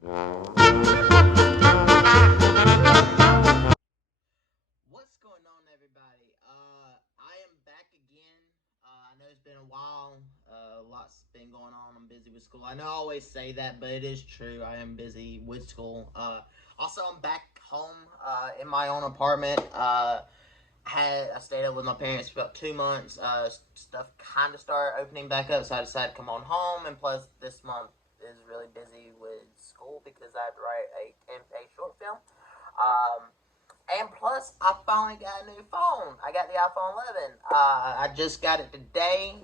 What's going on, everybody? I am back again. I know it's been a while. Lots been going on. I'm busy with school. I know I always say that, but it is true. I am busy with school. Also, I'm back home in my own apartment. I stayed up with my parents for about 2 months. Stuff kind of started opening back up, so I decided to come on home. And plus, this month is really busy with school because I had to write a short film. Um, and plus, I finally got a new phone. I got the iPhone 11. I just got it today,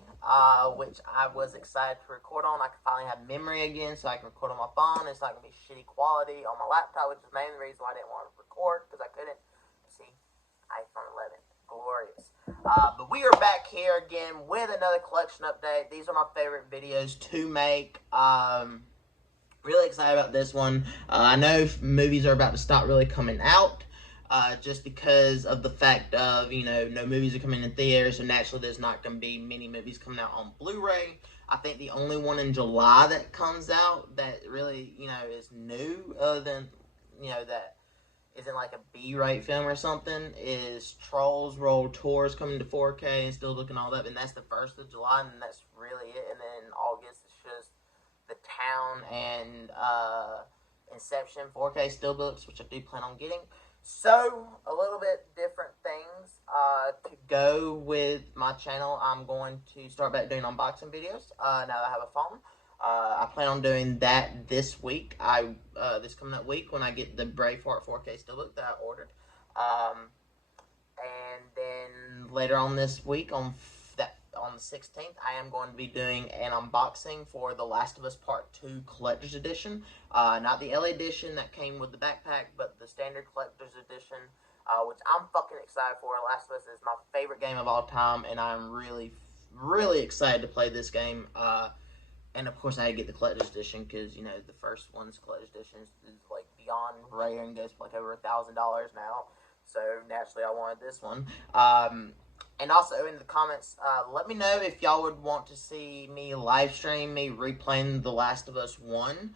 which I was excited to record on. I can finally have memory again, so I can record on my phone. It's not going to be shitty quality on my laptop, which is the main reason why I didn't want to record, because I couldn't. See, iPhone 11. Glorious. But we are back here again with another collection update. These are my favorite videos to make. Really excited about this one. I know movies are about to stop really coming out. Just because of the fact of, no movies are coming in theaters, so naturally there's not going to be many movies coming out on Blu-ray. I think the only one in July that comes out that really, is new, other than, that isn't like a B-rate film or something, is Trolls World Tours coming to 4K and still looking all that, and that's the 1st of July, and that's really it. And then in August, it's just The Town and Inception 4K steelbooks, which I do plan on getting. So, a little bit different things to go with my channel. I'm going to start back doing unboxing videos now that I have a phone. I plan on doing that this week. This coming up week when I get the Braveheart 4K steelbook that I ordered. And then later on this week, on the 16th, I am going to be doing an unboxing for The Last of Us Part 2 Collector's Edition. Not the LA edition that came with the backpack, but the standard Collector's Edition, which I'm fucking excited for. Last of Us is my favorite game of all time, and I'm really, really excited to play this game. And of course, I had to get the Collector's Edition because, the first one's Collector's Edition is like beyond rare and goes for like over $1,000 now. So naturally, I wanted this one. And also in the comments, let me know if y'all would want to see me live stream me replaying The Last of Us 1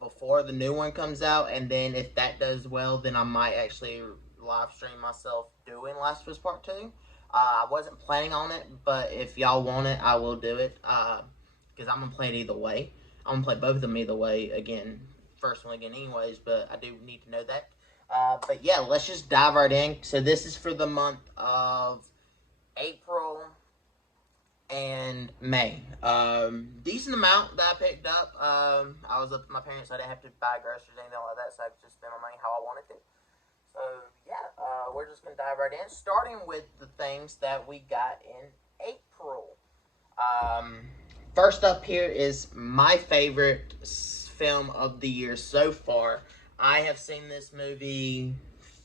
before the new one comes out. And then if that does well, then I might actually live stream myself doing Last of Us Part 2. I wasn't planning on it, but if y'all want it, I will do it. Because I'm going to play it either way. I'm going to play both of them either way again. First one again anyways, but I do need to know that. But yeah, let's just dive right in. So this is for the month of April and May. Decent amount that I picked up. I was up with my parents, so I didn't have to buy groceries or anything like that, so I could just spend my money how I wanted to. So yeah, we're just going to dive right in, starting with the things that we got in April. First up here is my favorite film of the year so far. I have seen this movie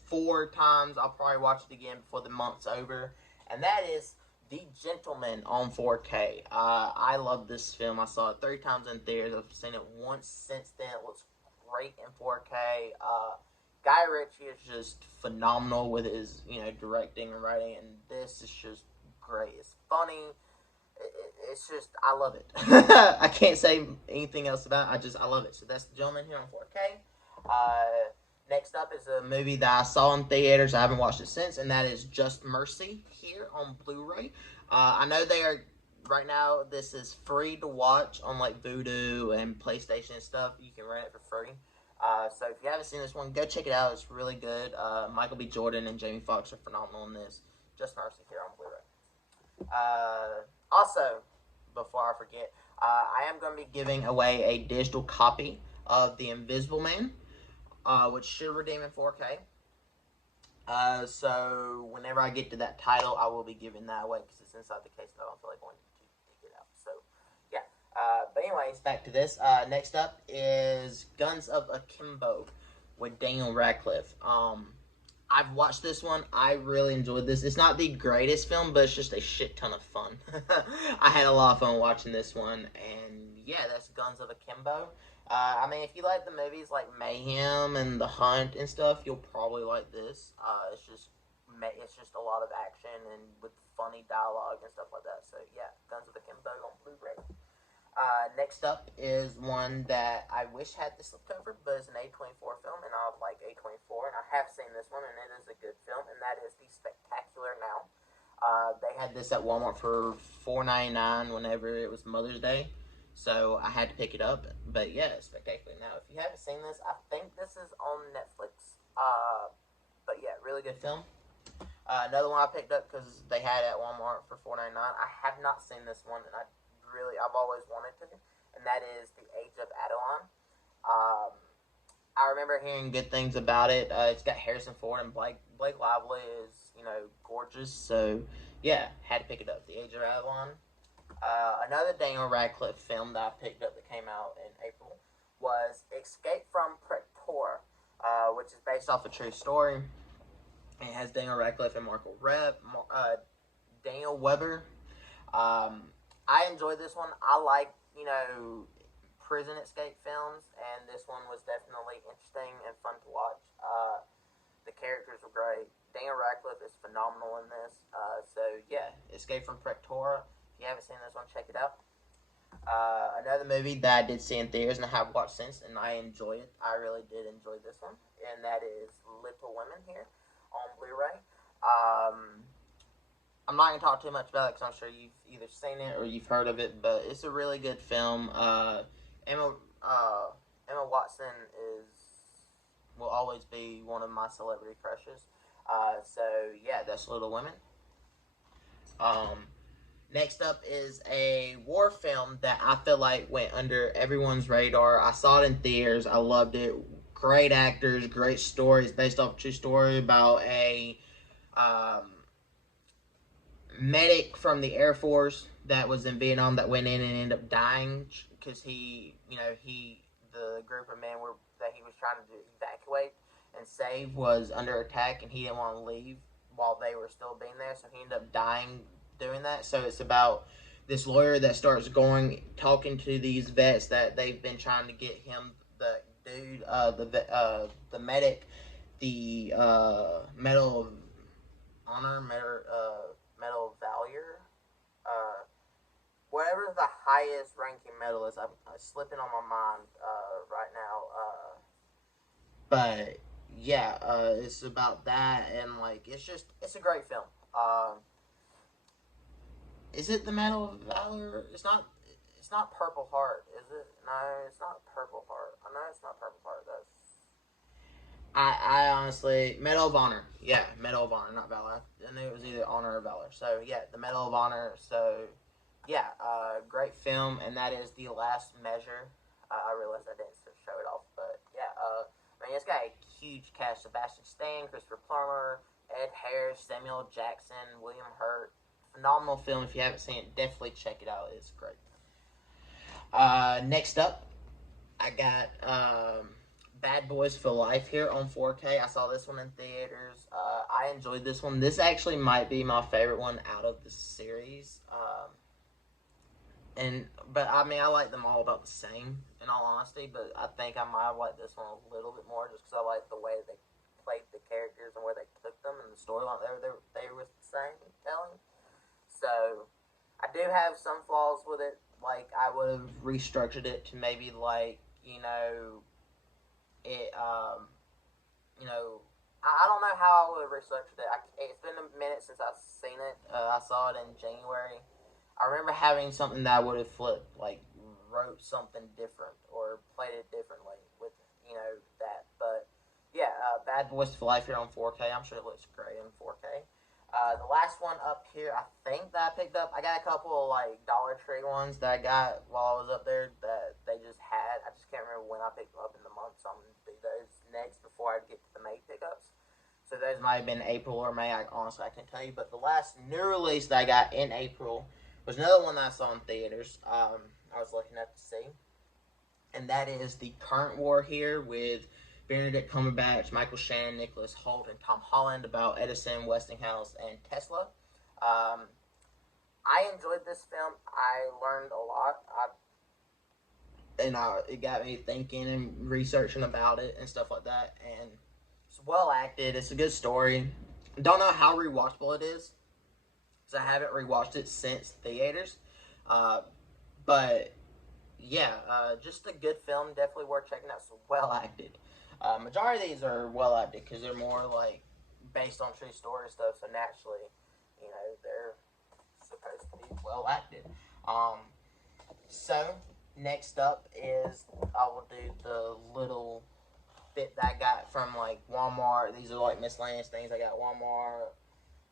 4 times. I'll probably watch it again before the month's over. And that is The Gentleman on 4K. I love this film. I saw it 3 times in theaters. I've seen it once since then. It looks great in 4K. Guy Ritchie is just phenomenal with his, directing and writing. And this is just great. It's funny. It's just, I love it. I can't say anything else about it. I love it. So that's The Gentleman here on 4K. Next up is a movie that I saw in theaters. I haven't watched it since, and that is Just Mercy here on Blu-ray. I know they are, right now, this is free to watch on like Vudu and PlayStation and stuff. You can rent it for free. So if you haven't seen this one, go check it out. It's really good. Michael B. Jordan and Jamie Foxx are phenomenal in this. Just Mercy here on Blu-ray. Also, before I forget, I am going to be giving away a digital copy of The Invisible Man, which should redeem in 4K. So whenever I get to that title, I will be giving that away because it's inside the case and I don't feel like going to dig it out. So, yeah. But anyways, back to this. Next up is Guns of Akimbo with Daniel Radcliffe. I've watched this one. I really enjoyed this. It's not the greatest film, but it's just a shit ton of fun. I had a lot of fun watching this one. And yeah, that's Guns of Akimbo. I mean, if you like the movies like Mayhem and The Hunt and stuff, you'll probably like this. It's just a lot of action and with funny dialogue and stuff like that. So yeah, Guns of Akimbo on Blu-ray. Next up is one that I wish had the slipcover, but it's an A24 film, and I like A24, and I have seen this one, and it is a good film, and that is The Spectacular Now. They had this at Walmart for $4.99 whenever it was Mother's Day, so I had to pick it up. But yeah, Spectacular Now. If you haven't seen this, I think this is on Netflix. But yeah, really good film. Another one I picked up because they had it at Walmart for $4.99. I have not seen this one, and I've always wanted to, and that is The Age of Adeline. I remember hearing good things about it. It's got Harrison Ford, and Blake Lively is, gorgeous. So yeah, had to pick it up. The Age of Adeline. Another Daniel Radcliffe film that I picked up that came out in April was Escape from Pretoria, which is based off a true story. It has Daniel Radcliffe and Daniel Weber. I enjoyed this one. I like, prison escape films, and this one was definitely interesting and fun to watch. The characters were great. Daniel Radcliffe is phenomenal in this. So yeah, Escape from Pretoria. If you haven't seen this one, check it out. Another movie that I did see in theaters and I have watched since, and I enjoy it. I really did enjoy this one, and that is Little Women here on Blu-ray. I'm not going to talk too much about it because I'm sure you've either seen it or you've heard of it, but it's a really good film. Emma Watson will always be one of my celebrity crushes. So yeah, that's Little Women. Next up is a war film that I feel like went under everyone's radar. I saw it in theaters. I loved it. Great actors, great stories, based off a true story about a medic from the Air Force that was in Vietnam that went in and ended up dying because the group of men that he was trying to evacuate and save was under attack, and he didn't want to leave while they were still being there, so he ended up dying doing that. So it's about this lawyer that starts talking to these vets that they've been trying to get him, the dude, the medic, the Medal of Honor, Medal of Valor, whatever the highest ranking medal is. I'm slipping on my mind right now. But yeah, it's about that, and it's a great film. Is it the Medal of Valor? It's not. It's not Purple Heart, is it? No, it's not Purple Heart. I know it's not Purple Heart. I honestly, Medal of Honor. Yeah, Medal of Honor, not Valor. I knew it was either Honor or Valor. So yeah, the Medal of Honor. So yeah, great film, and that is The Last Measure. I realized I didn't show it off, but yeah, it's got a huge cast: Sebastian Stan, Christopher Plummer, Ed Harris, Samuel Jackson, William Hurt. Phenomenal film. If you haven't seen it, definitely check it out. It's great. Next up, I got Bad Boys for Life here on 4K. I saw this one in theaters. I enjoyed this one. This actually might be my favorite one out of the series. But I like them all about the same, in all honesty. But I think I might like this one a little bit more just because I like the way they played the characters and where they took them and the storyline. They were the same telling. So I do have some flaws with it. Like, I would have restructured it to maybe I don't know how I would have restructured it. It's been a minute since I've seen it. I saw it in January. I remember having something that I would have flipped, wrote something different or played it differently with, that. But yeah, Bad Boys for Life here on 4K. I'm sure it looks great in 4K. The last one up here, I think that I picked up. I got a couple of Dollar Tree ones that I got while I was up there that they just had. I just can't remember when I picked them up in the month, so I'm gonna do those next before I get to the May pickups. So those might have been April or May. Honestly, I can't tell you. But the last new release that I got in April was another one that I saw in theaters. I was looking up to see, and that is The Current War here with Benedict Cumberbatch, Michael Shannon, Nicholas Hoult, and Tom Holland about Edison, Westinghouse, and Tesla. I enjoyed this film. I learned a lot. It got me thinking and researching about it and stuff like that. And it's well acted. It's a good story. Don't know how rewatchable it is, because I haven't rewatched it since theaters. But yeah, just a good film, definitely worth checking out. So well acted. Majority of these are well acted because they're more like based on true story stuff. So naturally, they're supposed to be well acted. Um, so next up is I will do the little bit that I got from like Walmart. These are like miscellaneous things I got at Walmart,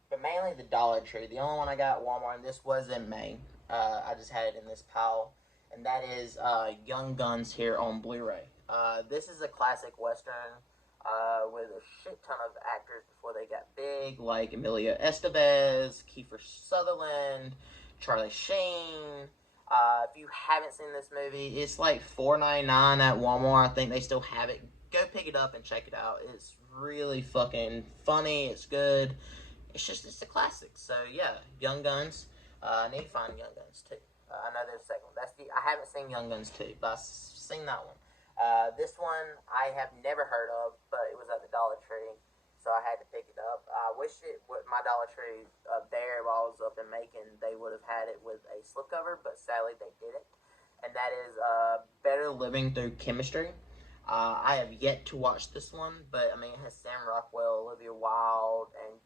but mainly the Dollar Tree. The only one I got at Walmart, and this was in May. I just had it in this pile, and that is Young Guns here on Blu-ray. This is a classic Western with a shit ton of actors before they got big, like Emilio Estevez, Kiefer Sutherland, Charlie Sheen. If you haven't seen this movie, it's like $4.99 at Walmart. I think they still have it. Go pick it up and check it out. It's really fucking funny. It's good. It's a classic. So yeah, Young Guns. I need to find Young Guns too. I know there's a second one. I haven't seen Young Guns 2, but I've seen that one. This one I have never heard of, but it was at the Dollar Tree, so I had to pick it up. I wish my Dollar Tree up there while I was up in Macon, they would have had it with a slipcover, but sadly they didn't. And that is Better Living Through Chemistry. I have yet to watch this one, but I mean it has Sam Rockwell, Olivia Wilde, and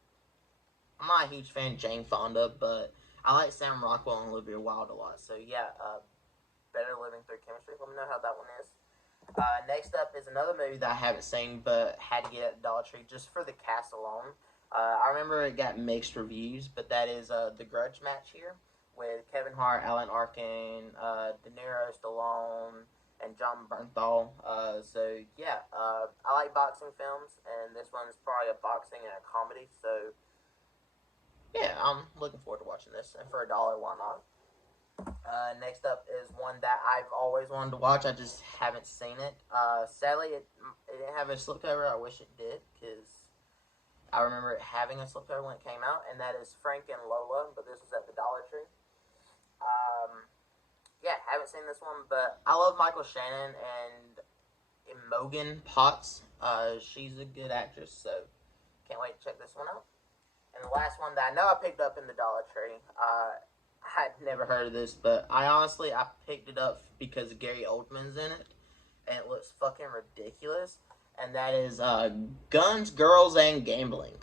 I'm not a huge fan of Jane Fonda, but I like Sam Rockwell and Olivia Wilde a lot. So yeah, Better Living Through Chemistry. Let me know how that one is. Next up is another movie that I haven't seen, but had to get at Dollar Tree just for the cast alone. I remember it got mixed reviews, but that is The Grudge Match here with Kevin Hart, Alan Arkin, De Niro, Stallone, and John Bernthal. So yeah, I like boxing films, and this one's probably a boxing and a comedy. So yeah, I'm looking forward to watching this, and for $1, why not? Next up is one that I've always wanted to watch. I just haven't seen it. Sadly, it didn't have a slipcover. I wish it did, because I remember it having a slipcover when it came out, and that is Frank and Lola, but this was at the Dollar Tree. Yeah, haven't seen this one, but I love Michael Shannon and Imogen Potts. She's a good actress, so can't wait to check this one out. And the last one that I know I picked up in the Dollar Tree, I had never heard of this, but I picked it up because Gary Oldman's in it, and it looks fucking ridiculous. And that is Guns, Girls, and Gambling.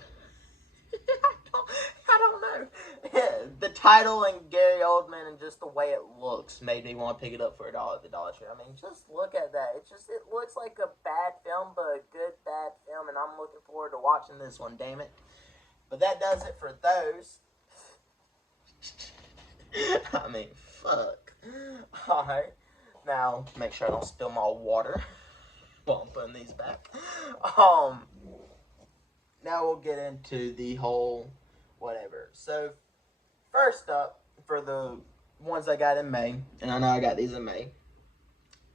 I don't know. The title and Gary Oldman and just the way it looks made me want to pick it up for $1 at the Dollar Tree. I mean, just look at that. It looks like a bad film, but a good bad film, and I'm looking forward to watching this one. Damn it! But that does it for those. I mean, fuck. Alright. Now, make sure I don't spill my water while I'm putting these back. Now we'll get into the whole whatever. So, first up, for the ones I got in May, and I know I got these in May.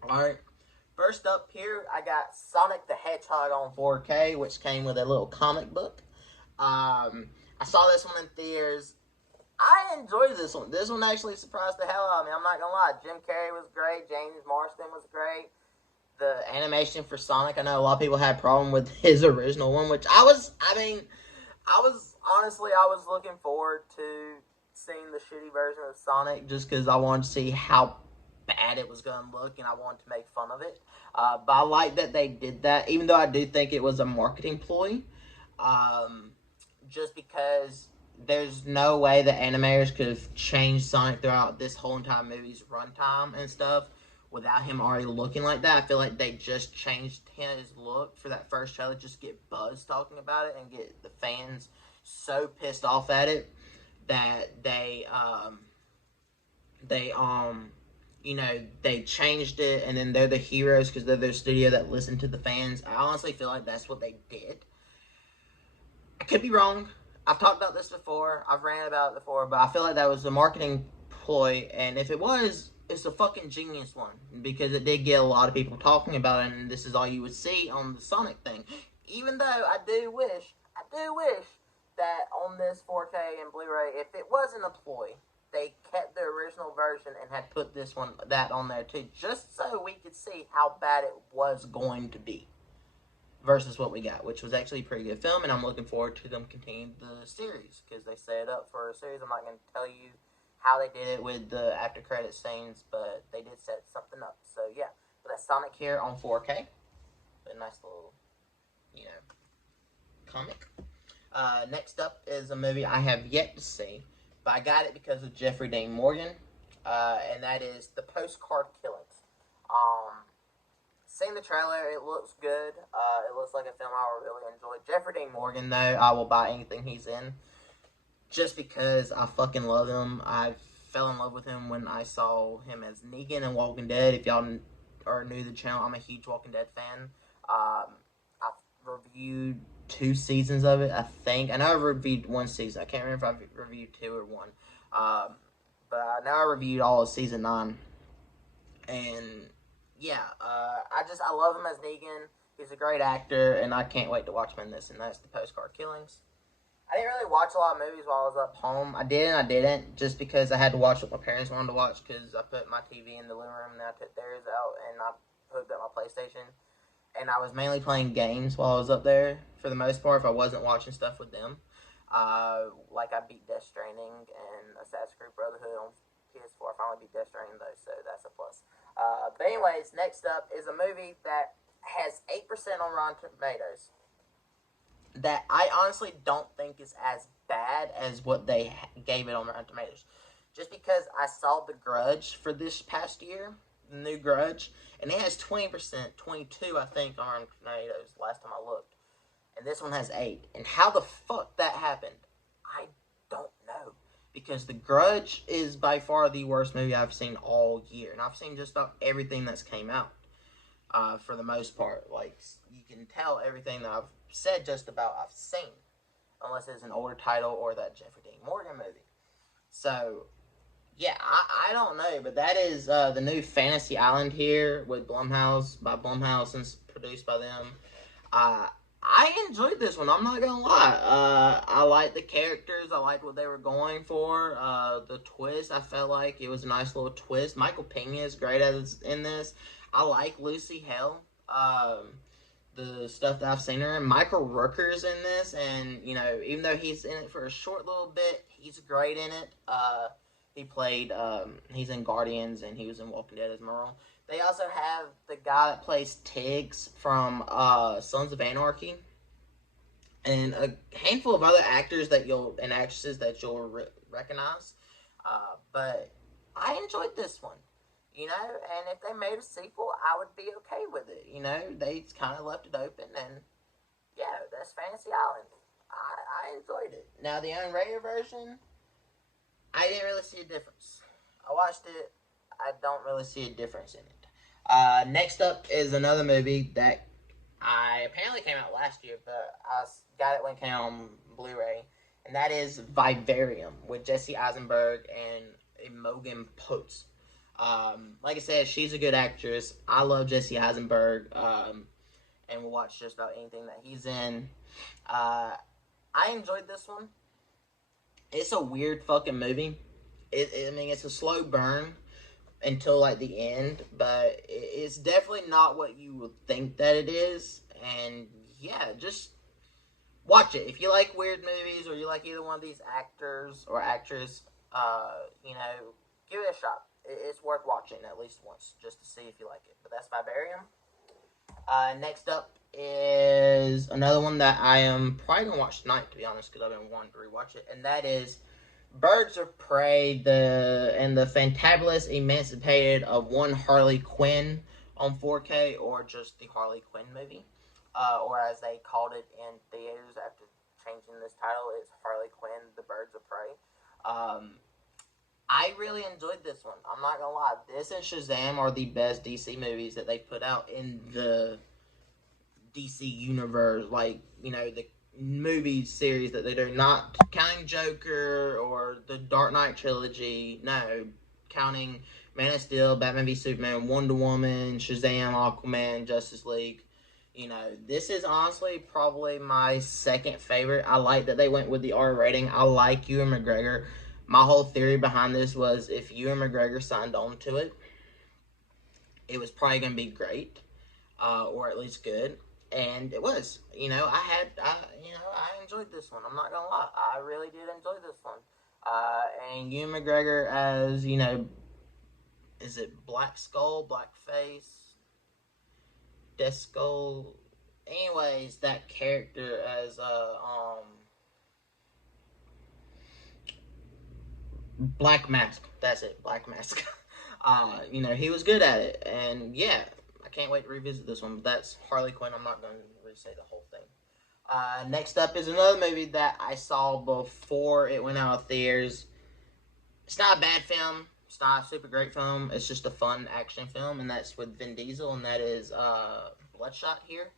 Alright. First up here, I got Sonic the Hedgehog on 4K, which came with a little comic book. I saw this one in theaters. I enjoyed this one. This one actually surprised the hell out of me. I'm not gonna lie. Jim Carrey was great. James Marsden was great. The animation for Sonic, I know a lot of people had a problem with his original one, which I was looking forward to seeing the shitty version of Sonic just because I wanted to see how bad it was going to look and I wanted to make fun of it. But I like that they did that, even though I do think it was a marketing ploy. Just because there's no way the animators could have changed Sonic throughout this whole entire movie's runtime and stuff without him already looking like that. I feel like they just changed his look for that first trailer, just get buzz talking about it and get the fans so pissed off at it that they changed it, and then they're the heroes because they're their studio that listened to the fans. I honestly feel like that's what they did. I could be wrong. I've talked about this before. I've ranted about it before, but I feel like that was a marketing ploy, and if it was, it's a fucking genius one, because it did get a lot of people talking about it, and this is all you would see on the Sonic thing. Even though I do wish that on this 4K and Blu-ray, if it wasn't a ploy, they kept the original version and had put that on there too, just so we could see how bad it was going to be versus what we got, which was actually a pretty good film, and I'm looking forward to them continuing the series, because they set it up for a series. I'm not going to tell you how they did it with the after credit scenes, but they did set something up. So yeah, but that's Sonic here on 4K. A nice little, you know, comic. Next up is a movie I have yet to see, but I got it because of Jeffrey Dean Morgan, and that is The Postcard Killings. Seeing the trailer, it looks good. It looks like a film I will really enjoy. Jeffrey Dean Morgan, though, I will buy anything he's in, just because I fucking love him. I fell in love with him when I saw him as Negan in Walking Dead. If y'all are new to the channel, I'm a huge Walking Dead fan. I've reviewed 2 seasons of it, I think. I know I reviewed 1 season. I can't remember if I reviewed 2 or 1. But I know I reviewed all of season 9. And yeah, I love him as Negan. He's a great actor, and I can't wait to watch him in this, and that's The Postcard Killings. I didn't really watch a lot of movies while I was up home. I did and I didn't, just because I had to watch what my parents wanted to watch, because I put my TV in the living room, and I took theirs out, and I hooked up my PlayStation. And I was mainly playing games while I was up there, for the most part, if I wasn't watching stuff with them. Like I beat Death Stranding and Assassin's Creed Brotherhood on PS4. I finally beat Death Stranding, though, so that's a plus. But anyways, next up is a movie that has 8% on Rotten Tomatoes, that I honestly don't think is as bad as what they gave it on Rotten Tomatoes. Just because I saw The Grudge for this past year, the new Grudge, and it has 20%, 22 I think on Rotten Tomatoes last time I looked. And this one has 8. And how the fuck that happened, I don't know. Because The Grudge is by far the worst movie I've seen all year. And I've seen just about everything that's came out. For the most part. Like, you can tell everything that I've said just about I've seen. Unless it's an older title or that Jeffrey Dean Morgan movie. So, yeah, I don't know. But that is the new Fantasy Island here with Blumhouse, by Blumhouse, and produced by them. I enjoyed this one, I'm not gonna lie. I liked the characters, I liked what they were going for. The twist, I felt like it was a nice little twist. Michael Pena is great in this. I like Lucy Hale, the stuff that I've seen her in. Michael Rooker's in this, and, you know, even though he's in it for a short little bit, he's great in it. He played, he's in Guardians, and he was in Walking Dead as Merle. They also have the guy that plays Tiggs from Sons of Anarchy, and a handful of other actors and actresses that you'll recognize. But I enjoyed this one, you know. And if they made a sequel, I would be okay with it. You know, they kind of left it open, and yeah, that's Fantasy Island. I enjoyed it. Now the unrated version, I didn't really see a difference. I watched it. I don't really see a difference in it. Next up is another movie that apparently came out last year, but I got it when it came out on Blu-ray, and that is Vivarium with Jesse Eisenberg and Imogen Poots. Like I said, she's a good actress. I love Jesse Eisenberg, and we'll watch just about anything that he's in. I enjoyed this one. It's a weird fucking movie. I mean, it's a slow burn until like the end, but it's definitely not what you would think that it is. And yeah, just watch it if you like weird movies, or you like either one of these actors or actress. You know, give it a shot. It's worth watching at least once just to see if you like it. But that's Vivarium. Next up is another one that I am probably gonna watch tonight, to be honest, because I've been wanting to rewatch it, and that is Birds of Prey, the Fantabulous Emancipated of One Harley Quinn on 4K, or just the Harley Quinn movie, or as they called it in theaters after changing this title, it's Harley Quinn, The Birds of Prey. I really enjoyed this one. I'm not gonna lie. This and Shazam are the best DC movies that they put out in the DC universe. Like, you know, the movie series that they do, not counting Joker or the Dark Knight trilogy. No, counting Man of Steel, Batman v Superman, Wonder Woman, Shazam, Aquaman, Justice League. You know, this is honestly probably my second favorite. I like that they went with the R rating. I like Ewan McGregor. My whole theory behind this was if Ewan McGregor signed on to it, it was probably going to be great, or at least good. And it was. You know, I enjoyed this one. I'm not going to lie. I really did enjoy this one. And Ewan McGregor as, you know, is it Black Skull, Black Face, Death Skull? Anyways, that character as Black Mask. That's it, Black Mask. You know, he was good at it, and yeah, I can't wait to revisit this one. But that's Harley Quinn. I'm not going to re-say the whole thing. Next up is another movie that I saw before it went out of theaters. It's not a bad film. It's not a super great film. It's just a fun action film, and that's with Vin Diesel, and that is Bloodshot here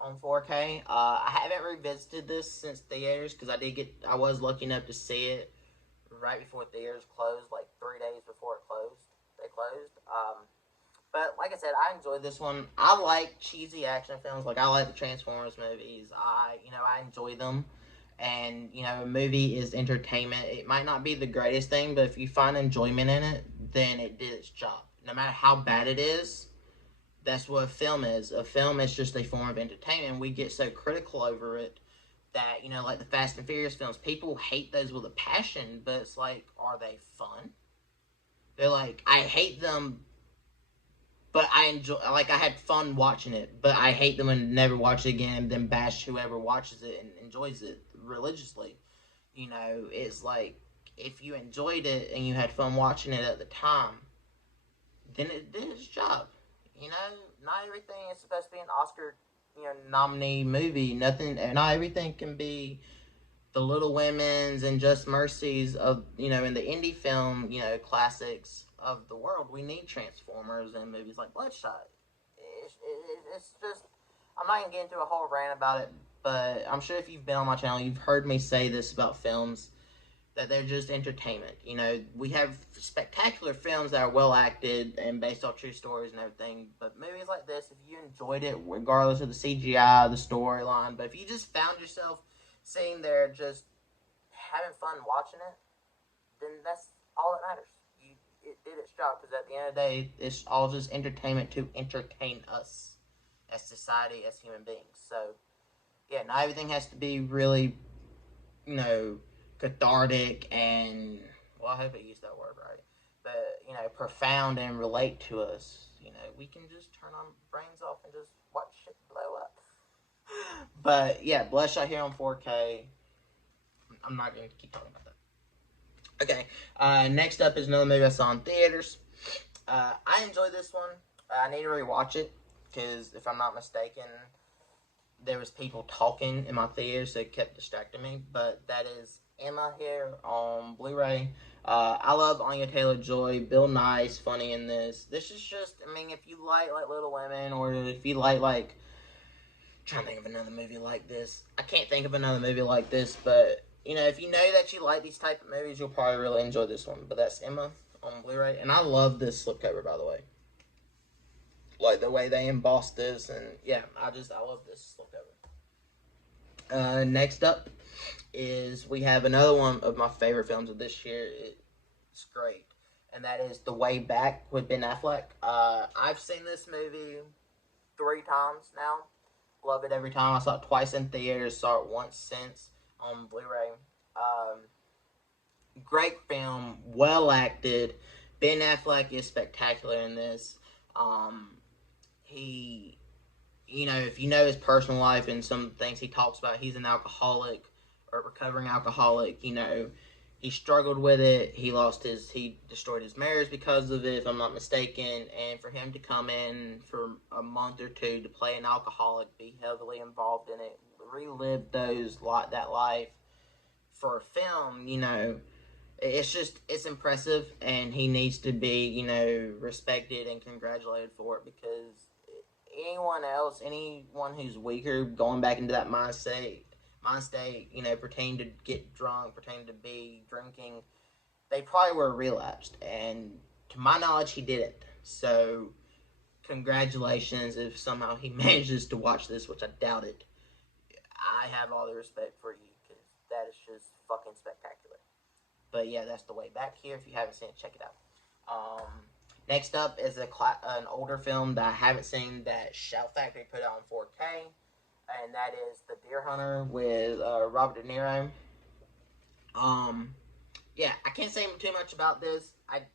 on 4K. I haven't revisited this since theaters because I was lucky enough to see it right before theaters closed, like 3 days before it closed. They closed. But like I said, I enjoyed this one. I like cheesy action films. Like I like the Transformers movies. I enjoy them. And a movie is entertainment. It might not be the greatest thing, but if you find enjoyment in it, then it did its job. No matter how bad it is, that's what a film is. A film is just a form of entertainment. We get so critical over it that, like the Fast and Furious films, people hate those with a passion, but it's like, are they fun? They're like, I hate them, but I had fun watching it, but I hate them and never watch it again, and then bash whoever watches it and enjoys it religiously. It's like, if you enjoyed it and you had fun watching it at the time, then it did its job. Not everything is supposed to be an Oscar, nominee movie. Not everything can be the Little Women's and Just Mercies of, in the indie film, classics of the world. We need Transformers and movies like Bloodshot. It's just, I'm not going to get into a whole rant about it, but I'm sure if you've been on my channel, you've heard me say this about films, that they're just entertainment. We have spectacular films that are well acted and based off true stories and everything, but movies like this, if you enjoyed it, regardless of the CGI, the storyline, but if you just found yourself sitting there just having fun watching it, then that's all that matters. It did its job, because at the end of the day, it's all just entertainment to entertain us as society, as human beings. So, yeah, not everything has to be really, cathartic and, well, I hope I used that word right, but, profound and relate to us. We can just turn our brains off and just watch shit blow up. But, yeah, Bloodshot here on 4K. I'm not going to keep talking about that. Okay, next up is another movie I saw in theaters. I enjoyed this one. I need to rewatch it, because if I'm not mistaken, there was people talking in my theater, so it kept distracting me. But that is Emma here on Blu-ray. I love Anya Taylor-Joy. Bill Nye's funny in this. This is just, if you like Little Women, or if you like, I'm trying to think of another movie like this. I can't think of another movie like this, but, if you know that you like these type of movies, you'll probably really enjoy this one. But that's Emma on Blu-ray. And I love this slipcover, by the way. Like the way they embossed this, and yeah, I love this slipcover. Next up is, we have another one of my favorite films of this year. It's great, and that is The Way Back with Ben Affleck. I've seen this movie 3 times now. Love it every time. I saw it twice in theaters, saw it once since on Blu-ray. Great film, well acted. Ben Affleck is spectacular in this. He, if you know his personal life and some things he talks about, he's an alcoholic, or recovering alcoholic. He struggled with it. He destroyed his marriage because of it, if I'm not mistaken. And for him to come in for a month or two to play an alcoholic, be heavily involved in it, relive that life for a film, it's impressive, and he needs to be, respected and congratulated for it, because anyone who's weaker, going back into that mind state, pretending to get drunk, pretending to be drinking, they probably were relapsed. And to my knowledge, he didn't. So, congratulations if somehow he manages to watch this, which I doubt it. I have all the respect for you, because that is just fucking spectacular. But yeah, that's The Way Back here. If you haven't seen it, check it out. Next up is an older film that I haven't seen, that Shout Factory put out on 4K. And that is The Deer Hunter with Robert De Niro. yeah, I can't say too much about this. I've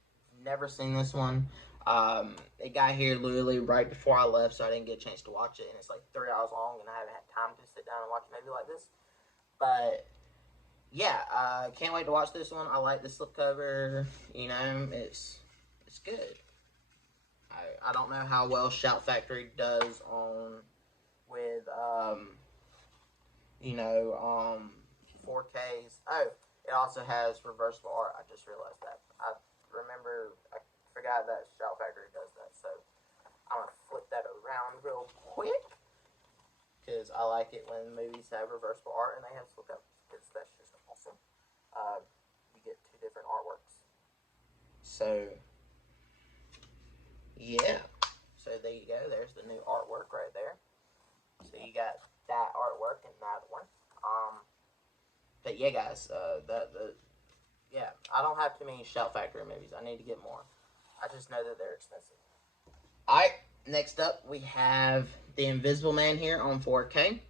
never seen this one. It got here literally right before I left, so I didn't get a chance to watch it. And it's like 3 hours long, and I haven't had time to sit down and watch a movie like this. But yeah, can't wait to watch this one. I like the slipcover. You know, it's good. I don't know how well Shout Factory does on with 4Ks. Oh, it also has reversible art. I just realized that. I forgot that Shout Factory does that. So I'm gonna flip that around real quick because I like it when movies have reversible art and they have slip-ups because that's just awesome. You get two different artworks. So yeah. So there you go. There's the new artwork right there. So you got that artwork and that one. But yeah, guys, I don't have too many Shout Factory movies. I need to get more. I just know that they're expensive. Alright, next up we have The Invisible Man here on 4K.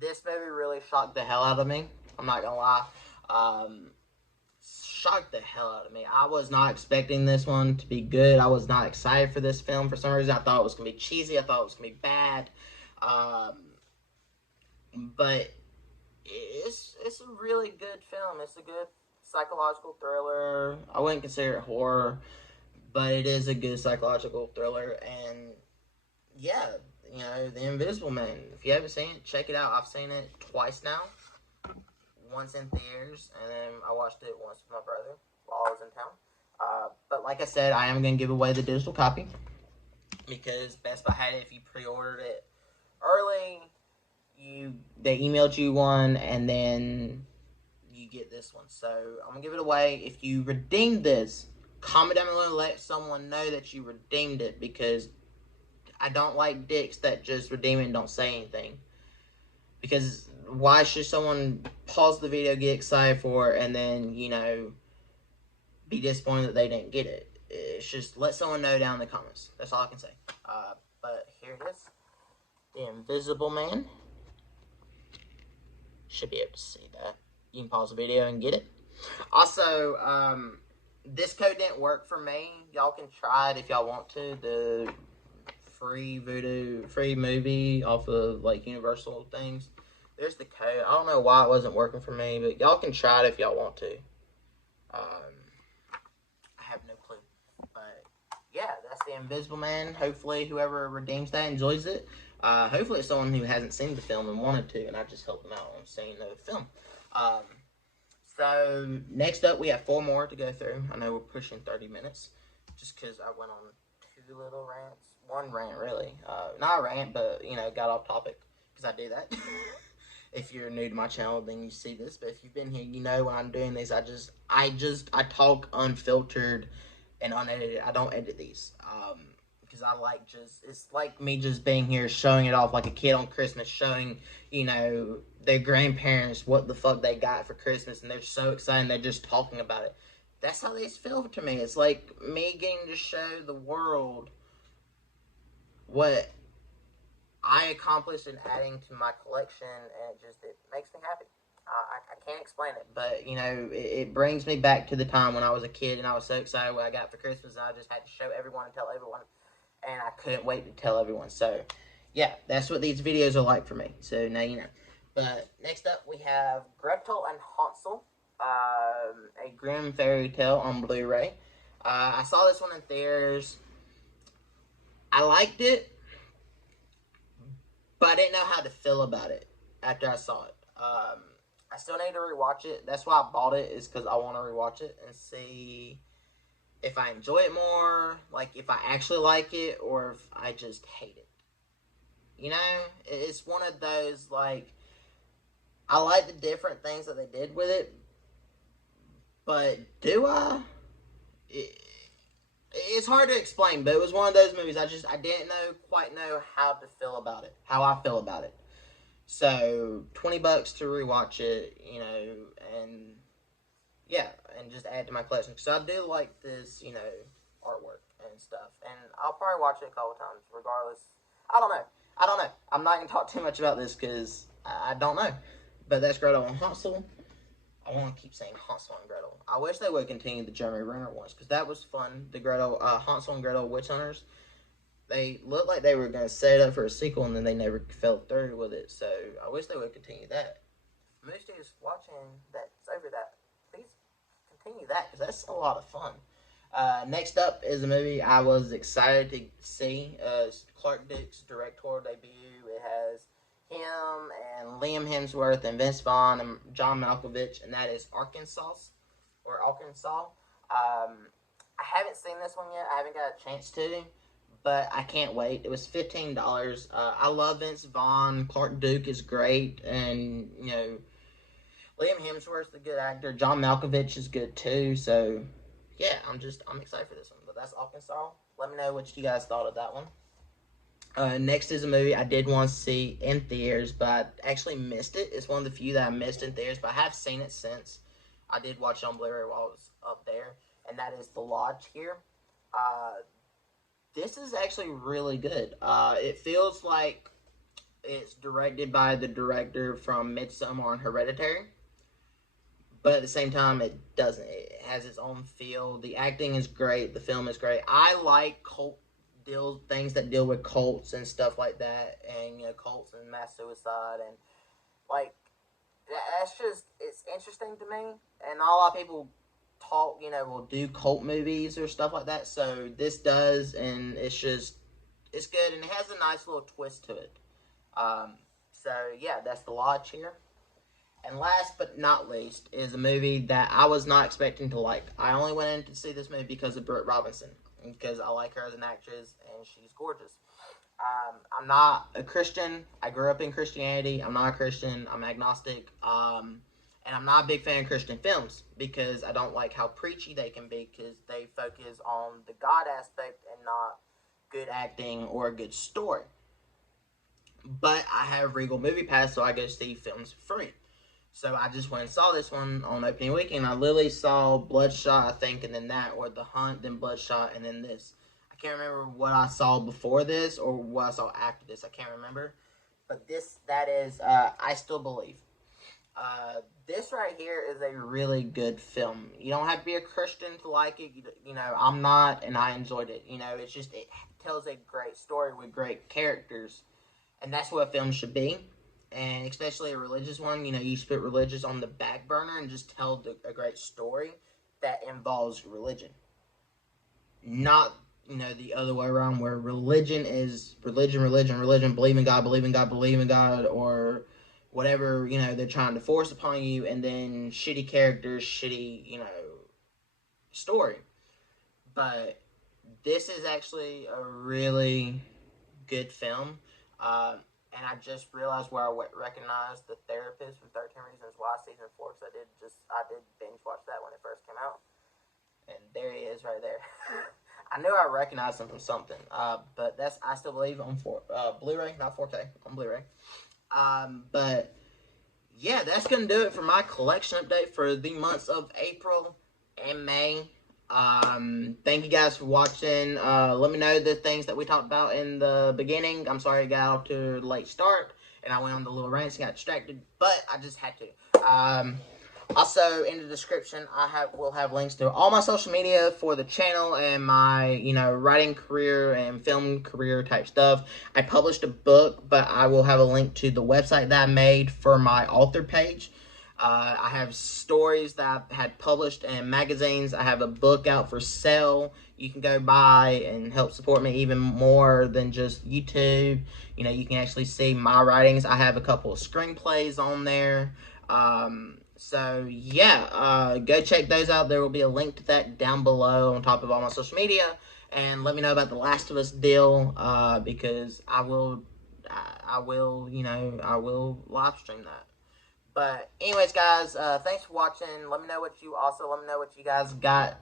This movie really shocked the hell out of me. I'm not gonna lie. Shocked the hell out of me. I was not expecting this one to be good. I was not excited for this film for some reason. I thought it was gonna be cheesy. I thought it was gonna be bad. But it's a really good film. It's a good psychological thriller. I wouldn't consider it horror, but it is a good psychological thriller. And yeah, The Invisible Man. If you haven't seen it, check it out. I've seen it twice now. Once in theaters, and then I watched it once with my brother while I was in town. But like I said, I am going to give away the digital copy because Best Buy had it. If you pre-ordered it early, they emailed you one, and then you get this one. So I'm gonna give it away. If you redeemed this, comment down below and let someone know that you redeemed it, because I don't like dicks that just redeem it and don't say anything. Because why should someone pause the video, get excited for it, and then be disappointed that they didn't get it? It's just let someone know down in the comments. That's all I can say. But here it is, The Invisible Man. Should be able to see that. You can pause the video and get it. Also, this code didn't work for me. Y'all can try it if y'all want to. The free movie off of Universal things. There's the code. I don't know why it wasn't working for me, but y'all can try it if y'all want to. I have no clue. But yeah, that's The Invisible Man. Hopefully whoever redeems that enjoys it. Hopefully it's someone who hasn't seen the film and wanted to, and I just helped them out on seeing the film. So next up we have 4 more to go through. I know we're pushing 30 minutes just because I went on 2 little rants. 1 rant, really. Not a rant, but, got off topic, because I do that. If you're new to my channel, then you see this, but if you've been here, you know when I'm doing these, I talk unfiltered and unedited. I don't edit these, because it's like me just being here, showing it off like a kid on Christmas, showing, their grandparents what the fuck they got for Christmas, and they're so excited, they're just talking about it. That's how these feel to me. It's like me getting to show the world what I accomplished in adding to my collection, and it makes me happy. I can't explain it, but, it brings me back to the time when I was a kid, and I was so excited what I got for Christmas, and I just had to show everyone and tell everyone, and I couldn't wait to tell everyone. So, yeah, that's what these videos are like for me, so now you know. But next up, we have Gretel and Hansel, a Grimm fairy tale on Blu-ray. I saw this one in theaters. I liked it, but I didn't know how to feel about it after I saw it. I still need to rewatch it. That's why I bought it, is because I want to rewatch it and see if I enjoy it more, if I actually like it, or if I just hate it. It's one of those, I like the different things that they did with it, but do I? It's hard to explain, but it was one of those movies I didn't quite know how to feel about it, how I feel about it. So, $20 to rewatch it, and yeah, and just add to my collection, because I do like this, artwork and stuff, and I'll probably watch it a couple times, regardless. I don't know. I'm not going to talk too much about this, because I don't know, but that's Gretel and Hansel. I want to keep saying Hansel and Gretel. I wish they would continue the Jeremy Renner ones, because that was fun. The Hansel and Gretel Witch Hunters. They looked like they were going to set it up for a sequel, and then they never fell through with it. So I wish they would continue that. Most of you watching that's over that, please continue that, because that's a lot of fun. Next up is a movie I was excited to see. Clark Duke's directorial debut. It has him and Liam Hemsworth and Vince Vaughn and John Malkovich, and that is Arkansas. I haven't seen this one yet. I haven't got a chance to, but I can't wait. It was $15. I love Vince Vaughn. Clark Duke is great, and you know, Liam Hemsworth's a good actor. John Malkovich is good too. So yeah, I'm excited for this one. But that's Arkansas. Let me know what you guys thought of that one. Next is a movie I did want to see in theaters, but I actually missed it. It's one of the few that I missed in theaters, but I have seen it since. I did watch it on Blu-ray while I was up there, and that is The Lodge here. This is actually really good. It feels like it's directed by the director from Midsommar and Hereditary, but at the same time, it doesn't. It has its own feel. The acting is great. The film is great. I like things that deal with cults and stuff like that, and cults and mass suicide, and like it's interesting to me. And not a lot of people will do cult movies or stuff like that. So this does, and it's good, and it has a nice little twist to it. So yeah, that's The Lodge here. And last but not least is a movie that I was not expecting to like. I only went in to see this movie because of Britt Robinson, because I like her as an actress, and she's gorgeous. I'm not a Christian. I grew up in Christianity. I'm not a Christian. I'm agnostic. And I'm not a big fan of Christian films, because I don't like how preachy they can be, because they focus on the God aspect and not good acting or a good story. But I have Regal Movie Pass, so I go see films for free. So I just went and saw this one on opening weekend. I literally saw Bloodshot, I think, and then that, or The Hunt, then Bloodshot, and then this. I can't remember what I saw before this or what I saw after this. I can't remember. But that is I Still Believe. This right here is a really good film. You don't have to be a Christian to like it. I'm not, and I enjoyed it. It tells a great story with great characters. And that's what a film should be. And especially a religious one, you should put religious on the back burner and just tell a great story that involves religion. Not, the other way around, where religion is religion, believe in God, or whatever, they're trying to force upon you, and then shitty characters, shitty, story. But this is actually a really good film. And I just realized where I recognized The Therapist from 13 Reasons Why season 4, because I did binge watch that when it first came out. And there he is right there. I knew I recognized him from something. But that's I Still Believe on Blu-ray, not 4K, on Blu-ray. But yeah, that's going to do it for my collection update for the months of April and May. Thank you guys for watching. Let me know the things that we talked about in the beginning. I'm sorry I got off to a late start, and I went on the little rants and got distracted, but I just had to. Also, in the description, will have links to all my social media for the channel and my, writing career and film career type stuff. I published a book, but I will have a link to the website that I made for my author page. I have stories that I've had published in magazines. I have a book out for sale. You can go buy and help support me even more than just YouTube. You can actually see my writings. I have a couple of screenplays on there. So yeah, go check those out. There will be a link to that down below on top of all my social media. And let me know about the Last of Us deal, because I will live stream that. But anyways, guys, thanks for watching. Let me know what you guys got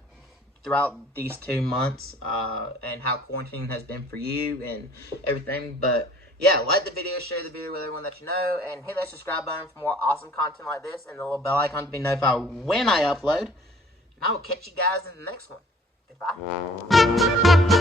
throughout these 2 months, and how quarantine has been for you and everything. But yeah, like the video, share the video with everyone that you know, and hit that subscribe button for more awesome content like this, and the little bell icon to be notified when I upload. And I will catch you guys in the next one. Goodbye.